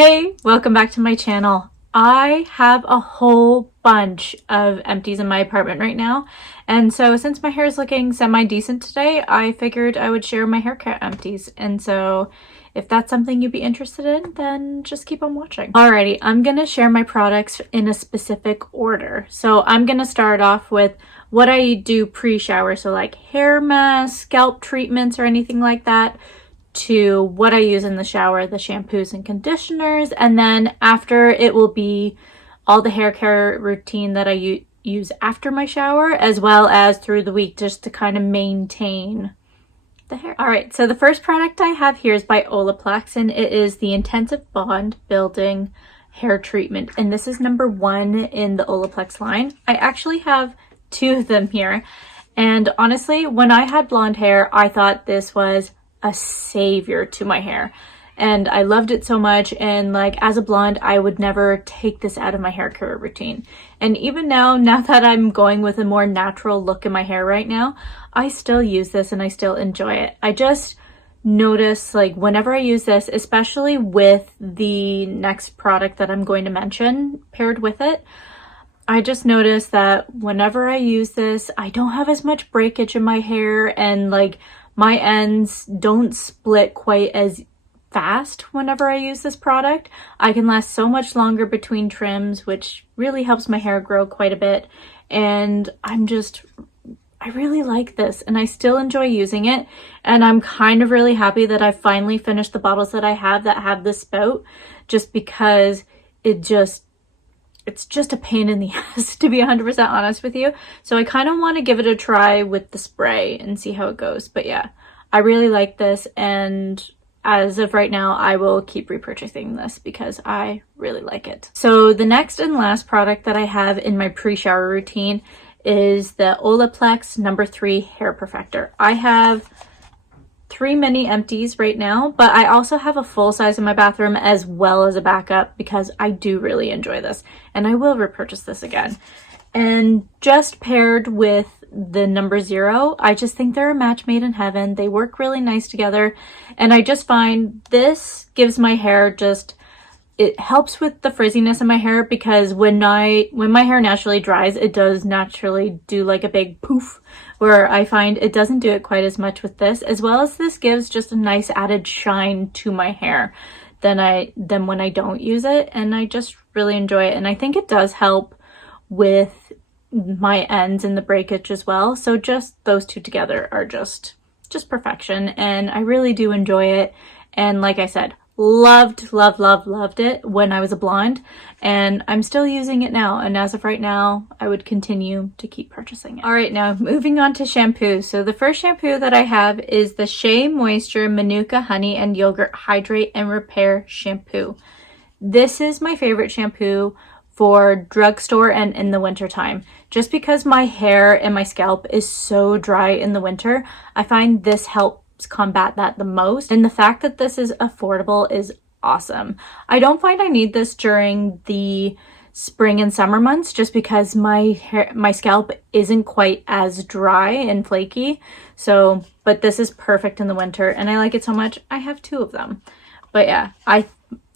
Hey, welcome back to my channel. I have a whole bunch of empties in my apartment right now, and so since my hair is looking semi-decent today, I figured I would share my haircare empties. And so if that's something you'd be interested in, then just keep on watching. Alrighty, I'm gonna share my products in a specific order. So I'm gonna start off with what I do pre-shower, so like hair masks, scalp treatments, or anything like that, to what I use in the shower, the shampoos and conditioners, and then after it will be all the hair care routine that I use after my shower, as well as through the week, just to kind of maintain the hair. All right, so the first product I have here is by Olaplex, and it is the Intensive Bond Building Hair Treatment, and this is number 1 in the Olaplex line. I actually have 2 of them here, and honestly, when I had blonde hair, I thought this was a savior to my hair, and I loved it so much. And like, as a blonde, I would never take this out of my hair care routine. And even now that I'm going with a more natural look in my hair right now, I still use this and I still enjoy it. I just notice, like, whenever I use this, especially with the next product that I'm going to mention paired with it, I just noticed that whenever I use this, I don't have as much breakage in my hair, and like, my ends don't split quite as fast whenever I use this product. I can last so much longer between trims, which really helps my hair grow quite a bit. And I really like this, and I still enjoy using it. And I'm kind of really happy that I finally finished the bottles that I have that have this spout, just because it's just a pain in the ass, to be 100% honest with you. So I kind of want to give it a try with the spray and see how it goes. But yeah, I really like this, and as of right now, I will keep repurchasing this because I really like it. So the next and last product that I have in my pre-shower routine is the Olaplex number 3 Hair Perfector. I have 3 mini empties right now, but I also have a full size in my bathroom as well as a backup because I do really enjoy this, and I will repurchase this again. And just paired with the number 0, I just think they're a match made in heaven. They work really nice together, and I just find this gives my hair it helps with the frizziness in my hair, because when my hair naturally dries, it does naturally do like a big poof, where I find it doesn't do it quite as much with this, as well as this gives just a nice added shine to my hair than when I don't use it, and I just really enjoy it. And I think it does help with my ends and the breakage as well. So just those two together are just perfection, and I really do enjoy it. And like I said, loved it when I was a blonde, and I'm still using it now, and as of right now, I would continue to keep purchasing it. All right, now moving on to shampoo. So the first shampoo that I have is the Shea Moisture Manuka Honey and Yogurt Hydrate and Repair Shampoo. This is my favorite shampoo for drugstore and in the winter time, just because my hair and my scalp is so dry in the winter. I find this helps combat that the most, and the fact that this is affordable is awesome. I don't find I need this during the spring and summer months, just because my scalp isn't quite as dry and flaky. So, but this is perfect in the winter, and I like it so much. I have 2 of them. But yeah, I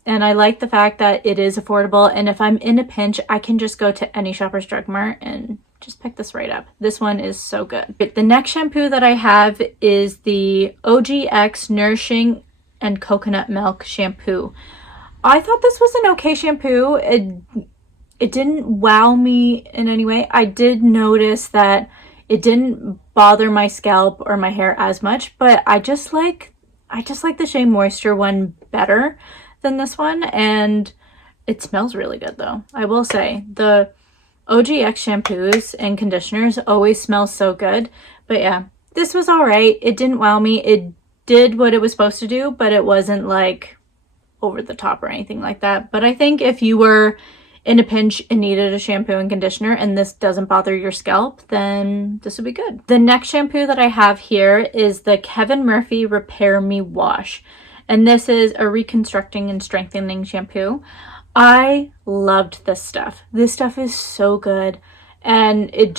like the fact that it is affordable, and if I'm in a pinch, I can just go to any Shoppers Drug Mart and just pick this right up. This one is so good. The next shampoo that I have is the OGX Nourishing and Coconut Milk Shampoo. I thought this was an okay shampoo. It didn't wow me in any way. I did notice that it didn't bother my scalp or my hair as much, but I just like the Shea Moisture one better than this one, and it smells really good though. I will say the OGX shampoos and conditioners always smell so good. But yeah, this was all right. It didn't wow me. It did what it was supposed to do, but it wasn't like over the top or anything like that. But I think if you were in a pinch and needed a shampoo and conditioner and this doesn't bother your scalp, then this would be good. The next shampoo that I have here is the Kevin Murphy Repair Me Wash, and this is a reconstructing and strengthening shampoo. I loved this stuff. This stuff is so good, and it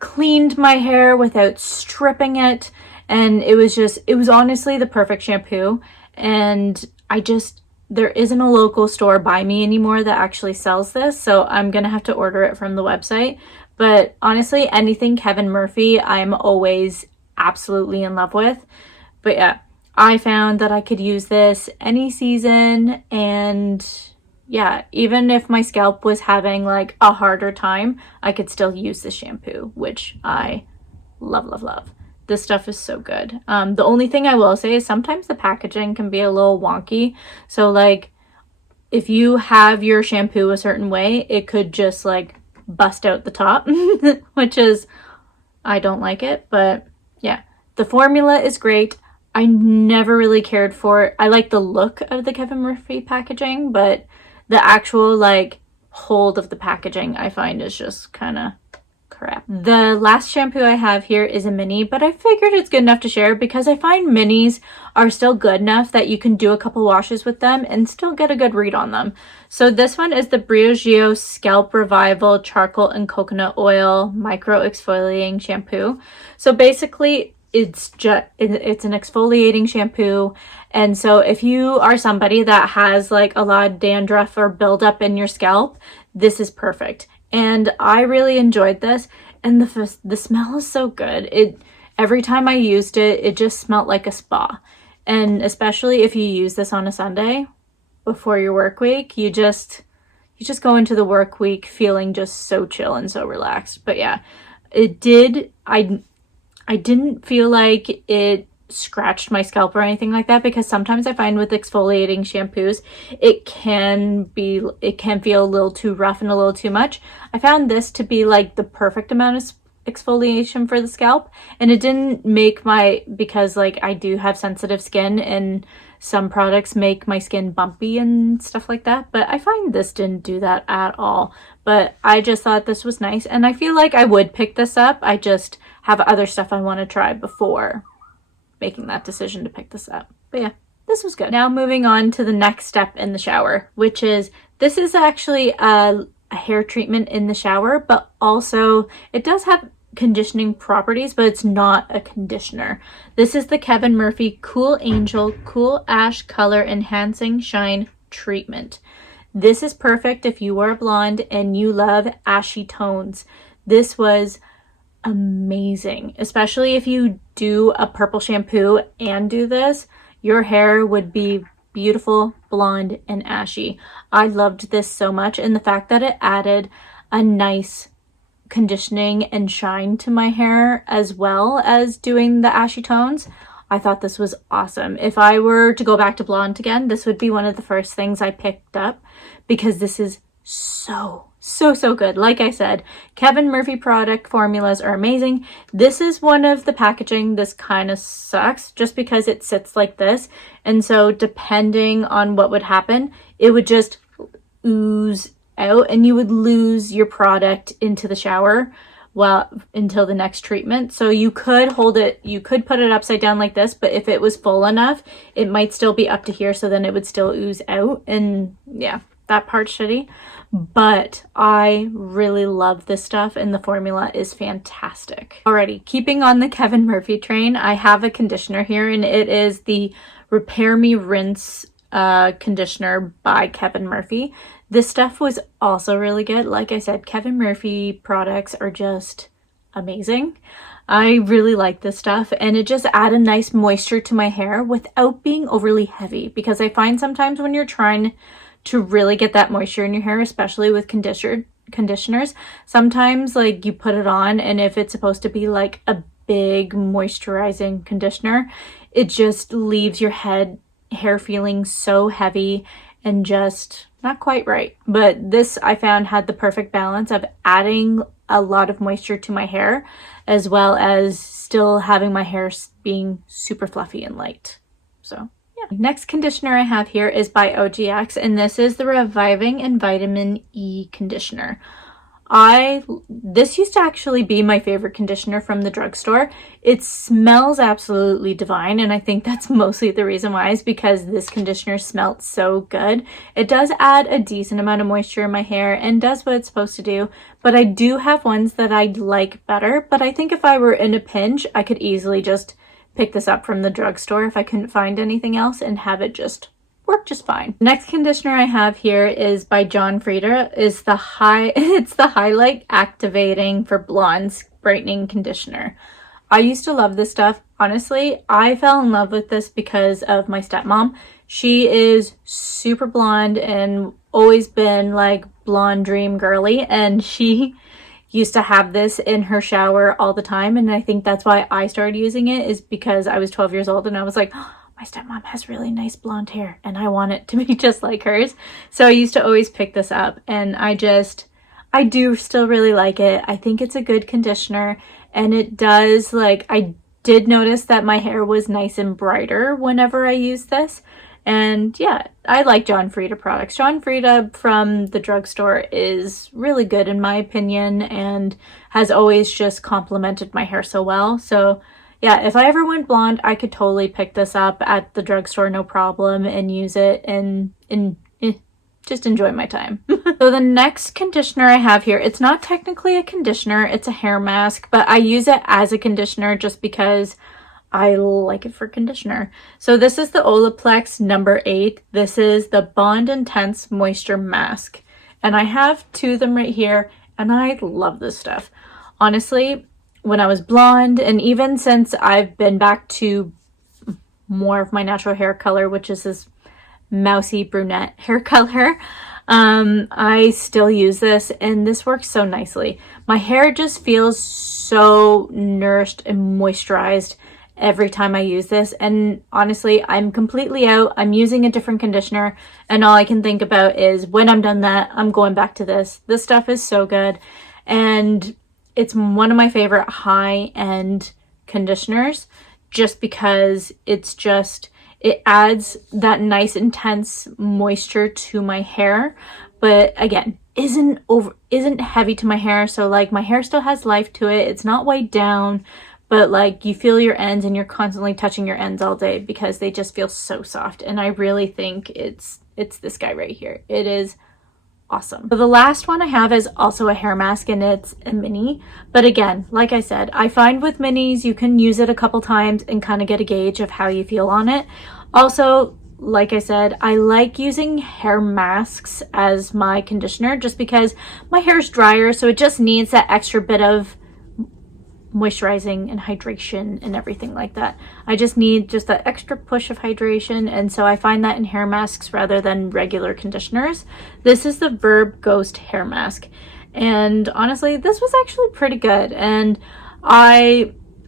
cleaned my hair without stripping it, and it was honestly the perfect shampoo. And there isn't a local store by me anymore that actually sells this, so I'm gonna have to order it from the website. But honestly, anything Kevin Murphy, I'm always absolutely in love with. But yeah, I found that I could use this any season, and yeah, even if my scalp was having like a harder time, I could still use this shampoo, which I love, love, love. This stuff is so good. The only thing I will say is sometimes the packaging can be a little wonky. So like if you have your shampoo a certain way, it could just like bust out the top, which is, I don't like it, but yeah. The formula is great. I never really cared for it. I like the look of the Kevin Murphy packaging, but the actual like hold of the packaging I find is just kind of crap. The last shampoo I have here is a mini, but I figured it's good enough to share because I find minis are still good enough that you can do a couple washes with them and still get a good read on them. So this one is the Briogeo Scalp Revival Charcoal and Coconut Oil Micro Exfoliating Shampoo. So basically it's an exfoliating shampoo, and so if you are somebody that has like a lot of dandruff or buildup in your scalp, this is perfect. And I really enjoyed this, and the smell is so good. Every time I used it, it just smelled like a spa. And especially if you use this on a Sunday before your work week, you just go into the work week feeling just so chill and so relaxed. But yeah, I didn't feel like it scratched my scalp or anything like that, because sometimes I find with exfoliating shampoos it can feel a little too rough and a little too much. I found this to be like the perfect amount of exfoliation for the scalp, and it didn't make because like I do have sensitive skin and some products make my skin bumpy and stuff like that, but I find this didn't do that at all. But I just thought this was nice, and I feel like I would pick this up. I just have other stuff I want to try before making that decision to pick this up. But yeah, this was good. Now moving on to the next step in the shower, which is, this is actually a hair treatment in the shower, but also it does have conditioning properties, but it's not a conditioner. This is the Kevin Murphy Cool Angel Cool Ash Color Enhancing Shine Treatment. This is perfect if you are a blonde and you love ashy tones. This was amazing, especially if you do a purple shampoo and do this. Your hair would be beautiful, blonde, and ashy. I loved this so much, and the fact that it added a nice conditioning and shine to my hair as well as doing the ashy tones, I thought this was awesome. If I were to go back to blonde again, this would be one of the first things I picked up, because this is so good. Like I said, Kevin Murphy product formulas are amazing. This is one of the packaging, this kind of sucks just because it sits like this, and so depending on what would happen, it would just ooze out and you would lose your product into the shower until the next treatment. So you could hold it, you could put it upside down like this, but if it was full enough, it might still be up to here, so then it would still ooze out, and yeah, that part's shitty. But I really love this stuff, and the formula is fantastic. Alrighty, keeping on the Kevin Murphy train, I have a conditioner here, and it is the Repair Me Rinse conditioner by Kevin Murphy. This stuff was also really good. Like I said, Kevin Murphy products are just amazing. I really like this stuff, and it just added nice moisture to my hair without being overly heavy, because I find sometimes when you're trying to really get that moisture in your hair, especially with conditioners, sometimes like you put it on, and if it's supposed to be like a big moisturizing conditioner, it just leaves your hair feeling so heavy and just not quite right. But this, I found, had the perfect balance of adding a lot of moisture to my hair as well as still having my hair being super fluffy and light. So yeah. Next conditioner I have here is by OGX, and this is the Reviving and Vitamin E conditioner. This used to actually be my favorite conditioner from the drugstore. It smells absolutely divine, and I think that's mostly the reason why, is because this conditioner smelled so good. It does add a decent amount of moisture in my hair and does what it's supposed to do, but I do have ones that I like better. But I think if I were in a pinch, I could easily just pick this up from the drugstore if I couldn't find anything else and have it just work just fine. The next conditioner I have here is by John Frieda. It's the Highlight Activating for Blondes Brightening Conditioner. I used to love this stuff. Honestly, I fell in love with this because of my stepmom. She is super blonde and always been like blonde dream girly, and she used to have this in her shower all the time, and I think that's why I started using it, is because I was 12 years old and I was like, oh, my stepmom has really nice blonde hair and I want it to be just like hers. So I used to always pick this up, and I do still really like it. I think it's a good conditioner, and it does, like, I did notice that my hair was nice and brighter whenever I used this. And yeah, I like John Frieda products. John Frieda from the drugstore is really good in my opinion, and has always just complimented my hair so well. So yeah, if I ever went blonde, I could totally pick this up at the drugstore, no problem, and use it and just enjoy my time. So the next conditioner I have here, it's not technically a conditioner, it's a hair mask, but I use it as a conditioner just because I like it for conditioner. So this is the Olaplex number 8. This is the Bond Intense Moisture Mask. And I have 2 of them right here, and I love this stuff. Honestly, when I was blonde, and even since I've been back to more of my natural hair color, which is this mousy brunette hair color, I still use this, and this works so nicely. My hair just feels so nourished and moisturized every time I use this, and honestly, I'm completely out. I'm using a different conditioner, and all I can think about is when I'm done that, I'm going back to this. This stuff is so good, and it's one of my favorite high-end conditioners just because it adds that nice intense moisture to my hair, but again, isn't heavy to my hair. So like my hair still has life to it. It's not weighed down, but like you feel your ends and you're constantly touching your ends all day because they just feel so soft. And I really think it's this guy right here. It is awesome. So the last one I have is also a hair mask, and it's a mini. But again, like I said, I find with minis you can use it a couple times and kind of get a gauge of how you feel on it. Also, like I said, I like using hair masks as my conditioner just because my hair is drier, so it just needs that extra bit of moisturizing and hydration and everything like that. I just need just that extra push of hydration, and so I find that in hair masks rather than regular conditioners. This is the Verb Ghost hair mask, and honestly this was actually pretty good, and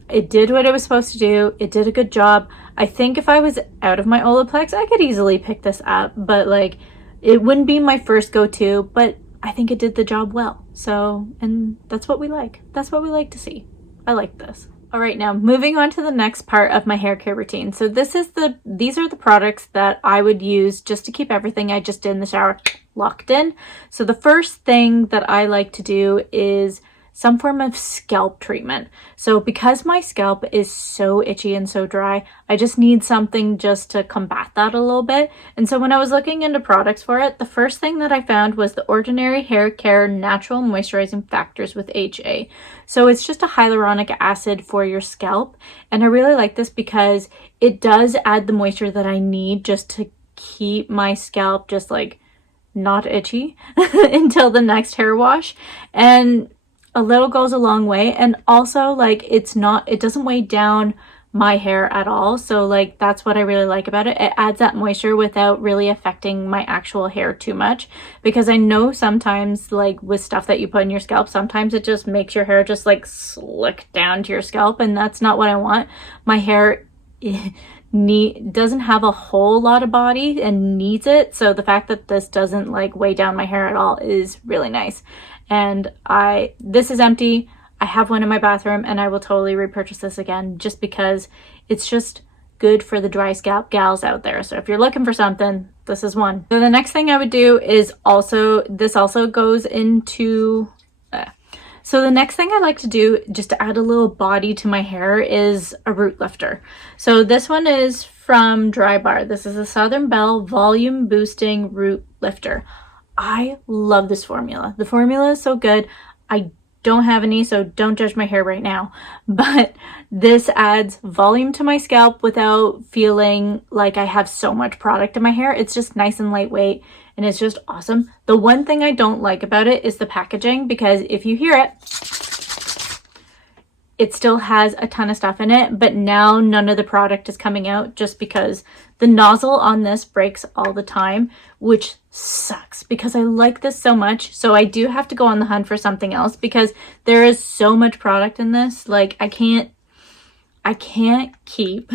it did what it was supposed to do. It did a good job. I think if I was out of my Olaplex, I could easily pick this up, but like it wouldn't be my first go-to, but I think it did the job well. So, and that's what we like. That's what we like to see. I like this. All right, now moving on to the next part of my hair care routine. So these are the products that I would use just to keep everything I just did in the shower locked in. So the first thing that I like to do is some form of scalp treatment. So because my scalp is so itchy and so dry, I just need something just to combat that a little bit. And so when I was looking into products for it, the first thing that I found was the Ordinary Hair Care Natural Moisturizing Factors with HA. So it's just a hyaluronic acid for your scalp. And I really like this because it does add the moisture that I need just to keep my scalp just like not itchy until the next hair wash. And a little goes a long way, and also like it doesn't weigh down my hair at all. So like that's what I really like about it. It adds that moisture without really affecting my actual hair too much, because I know sometimes like with stuff that you put in your scalp, sometimes it just makes your hair just like slick down to your scalp, and that's not what I want. My hair doesn't have a whole lot of body and needs it, so the fact that this doesn't like weigh down my hair at all is really nice. And this is empty. I have one in my bathroom, and I will totally repurchase this again just because it's just good for the dry scalp gals out there. So if you're looking for something, this is one. So the next thing I would do is this also goes into so the next thing I like to do just to add a little body to my hair is a root lifter. So this one is from Dry Bar. This is a Southern Belle Volume Boosting Root Lifter. I love this formula. The formula is so good. I don't have any, so don't judge my hair right now. But this adds volume to my scalp without feeling like I have so much product in my hair. It's just nice and lightweight, and it's just awesome. The one thing I don't like about it is the packaging, because if you hear it, it still has a ton of stuff in it, but now none of the product is coming out just because the nozzle on this breaks all the time, which sucks because I like this so much. So I do have to go on the hunt for something else because there is so much product in this. Like I can't keep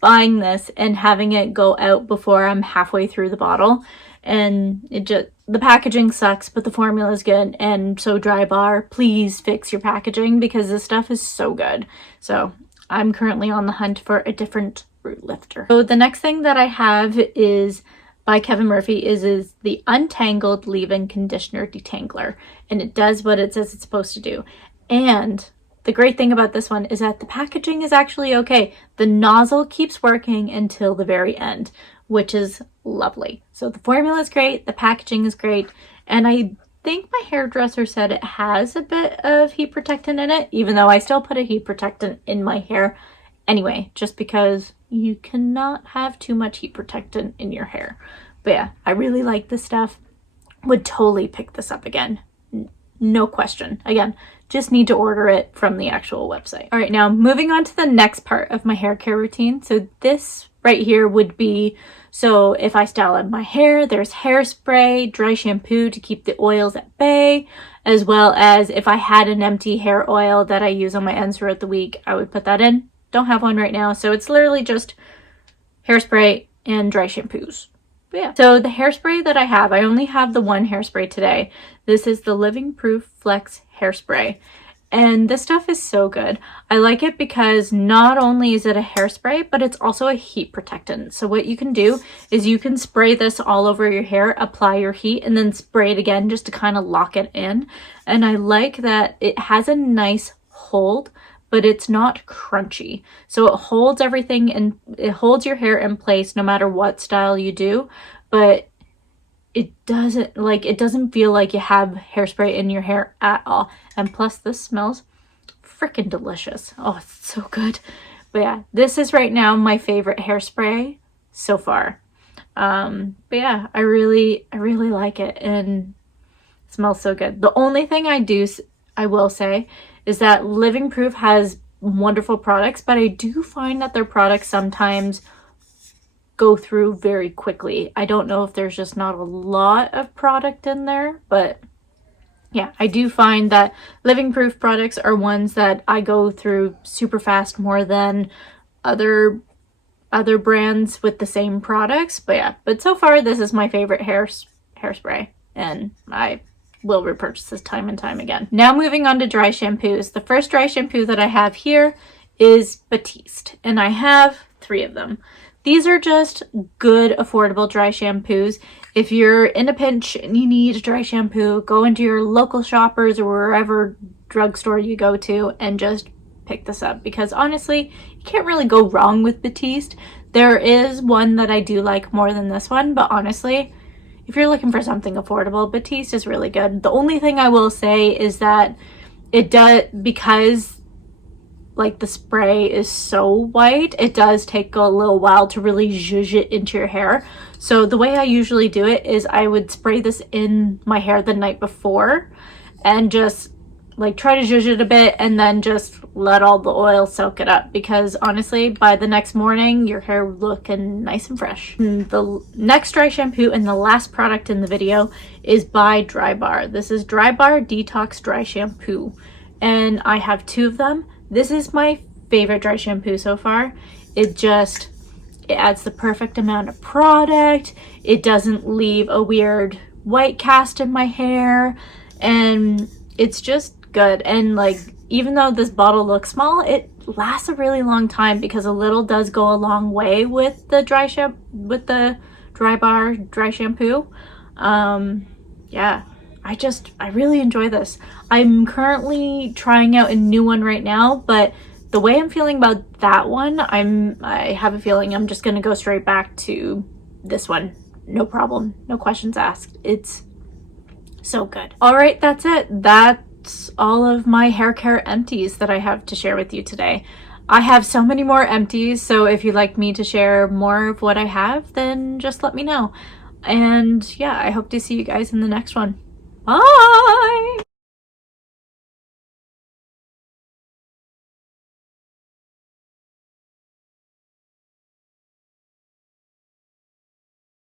buying this and having it go out before I'm halfway through the bottle. And the packaging sucks, but the formula is good. And so Drybar, please fix your packaging because this stuff is so good. So I'm currently on the hunt for a different root lifter. So the next thing that I have is by Kevin Murphy is the Untangled Leave-In Conditioner Detangler. And it does what it says it's supposed to do. And the great thing about this one is that the packaging is actually okay. The nozzle keeps working until the very end, which is lovely. So the formula is great, the packaging is great, and I think my hairdresser said it has a bit of heat protectant in it, even though I still put a heat protectant in my hair anyway, just because you cannot have too much heat protectant in your hair. But yeah, I really like this stuff. Would totally pick this up again. No question. Again, just need to order it from the actual website. All right, now moving on to the next part of my hair care routine. So this right here would be, so if I style up my hair, there's hairspray, dry shampoo to keep the oils at bay, as well as if I had an empty hair oil that I use on my ends throughout the week, I would put that in. Don't have one right now, so it's literally just hairspray and dry shampoos. But yeah, so the hairspray that I have, I only have the one hairspray today. This is the Living Proof Flex Hairspray. And this stuff is so good. I like it because not only is it a hairspray, but it's also a heat protectant. So what you can do is you can spray this all over your hair, apply your heat, and then spray it again just to kind of lock it in. And I like that it has a nice hold, but it's not crunchy. So it holds everything and it holds your hair in place no matter what style you do, but it doesn't feel like you have hairspray in your hair at all. And plus this smells freaking delicious. Oh, it's so good. But yeah, this is right now my favorite hairspray so far. But yeah, I really like it and it smells so good. The only thing I will say is that Living Proof has wonderful products, but I do find that their products sometimes go through very quickly. I don't know if there's just not a lot of product in there, but yeah, I do find that Living Proof products are ones that I go through super fast more than other brands with the same products. But yeah, but so far this is my favorite hairspray, and I will repurchase this time and time again. Now moving on to dry shampoos. The first dry shampoo that I have here is Batiste, and I have 3 of them. These are just good, affordable dry shampoos. If you're in a pinch and you need a dry shampoo, go into your local Shoppers or wherever drugstore you go to and just pick this up, because honestly, you can't really go wrong with Batiste. There is one that I do like more than this one, but honestly, if you're looking for something affordable, Batiste is really good. The only thing I will say is that it does, because like the spray is so white, it does take a little while to really zhuzh it into your hair. So the way I usually do it is I would spray this in my hair the night before and just like try to zhuzh it a bit and then just let all the oil soak it up, because honestly by the next morning your hair will look nice and fresh. The next dry shampoo and the last product in the video is by Drybar. This is Drybar Detox Dry Shampoo, and I have 2 of them. This is my favorite dry shampoo so far. It adds the perfect amount of product. It doesn't leave a weird white cast in my hair, and it's just good. And like, even though this bottle looks small, it lasts a really long time because a little does go a long way with the Drybar dry shampoo. Yeah, I really enjoy this. I'm currently trying out a new one right now, but the way I'm feeling about that one, I have a feeling I'm just gonna go straight back to this one. No problem, no questions asked. It's so good. All right, that's it. That that's all of my hair care empties that I have to share with you today. I have so many more empties, so if you'd like me to share more of what I have, then just let me know. And yeah, I hope to see you guys in the next one. Bye!